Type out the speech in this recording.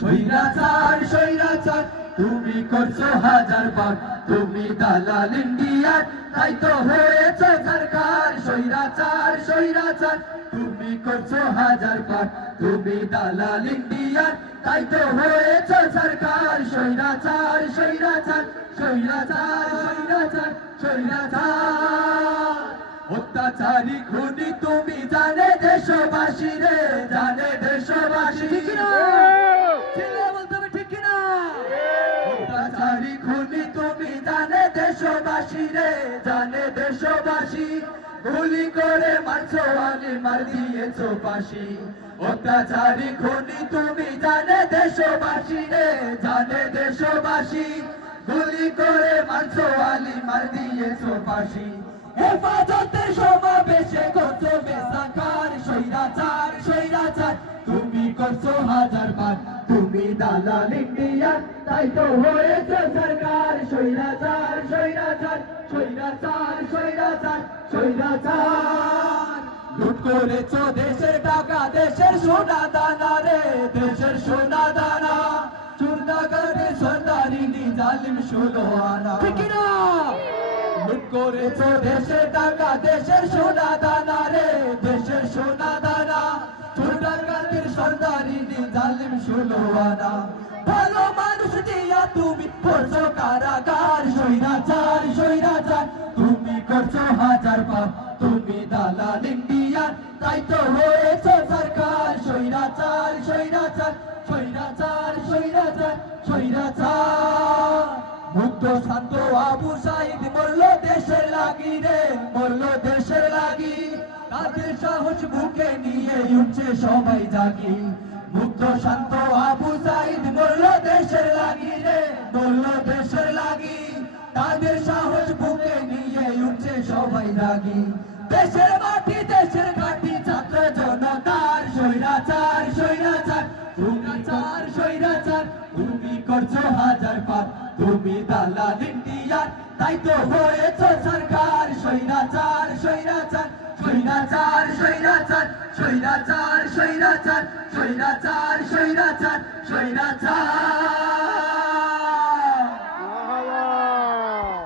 স্বৈরাচার স্বৈরাচার, তুমি করছ হাজার বার। তুমি দালাল ইন্ডিয়ার, তাই তো হয়েছে সরকার। স্বৈরাচার স্বৈরাচার, তুমি করছ হাজার বার। তুমি দালাল ইন্ডিয়ার, তাই তো হয়েছে সরকার। স্বৈরাচার স্বৈরাচার স্বৈরাচার স্বৈরাচার স্বৈরাচার। অত্যাচারী খুনি তুমি জানে দেশবাসী রে। খুনি তুমি জানে দেশবাসী রে, জানে দেশবাসী। গুলি করে মারছো আলি মার দিয়েছ ফাঁসি। অত্যাচারী খুনি তুমি জানে দেশবাসী রে, জানে দেশবাসী। গুলি করে মারছো আলি মার দিয়েছ ফাঁসি। হেফাজতের সমাবেশে করছ বেসাকার, স্বৈরাচার স্বৈরাচার। তুমি করছ হাজার বার। তুমি দালাল ইন্ডিয়ান তাই তো হয়েছে সরকার। স্বৈরাচার স্বৈরাচার স্বৈরাচার স্বৈরাচার স্বৈরাচার। লুট করেছ দেশের টাকা দেশের সোনা দানা রে দেশের সোনা দানা। চুরদাগারে সর্দারিনী জালিম ষোলো আনা। ঠিক না লুট করেছ দেশের টাকা দেশের সোনা দানা রে দেশের সোনা সর্দারিনী জালিম ষোলো ভালো মানুষ দিয়া তুমি করছ কারাগার সৈরাচার সৈরাচার তুমি করছ হাজার পাপ, তুমি দালাল ইন্ডিয়ান তাই তো হয়েছে সরকার সৈরাচার সৈরাচার সৈরাচার সৈরাচার সৈরাচার মুক্ত, শান্ত আবু সাইদ মরল দেশের লাগি সাহস বুকে নিয়ে উঠছে সবাই জাগি। মুক্ত শান্ত আবু সাইদ মরল দেশের লাগি রে। মরল দেশের লাগি। তাদের সাহস বুকে নিয়ে উঠছে সবাই জাগি। দেশের মাটি তুমি করছ হাজার পার তুমি দালাল ইন্ডিয়ার, তাই তো হয়েছ সরকার। স্বৈরাচার স্বৈরাচার স্বৈরাচার স্বৈরাচার স্বৈরাচার স্বৈরাচার স্বৈরাচার স্বৈরাচার স্বৈরাচার।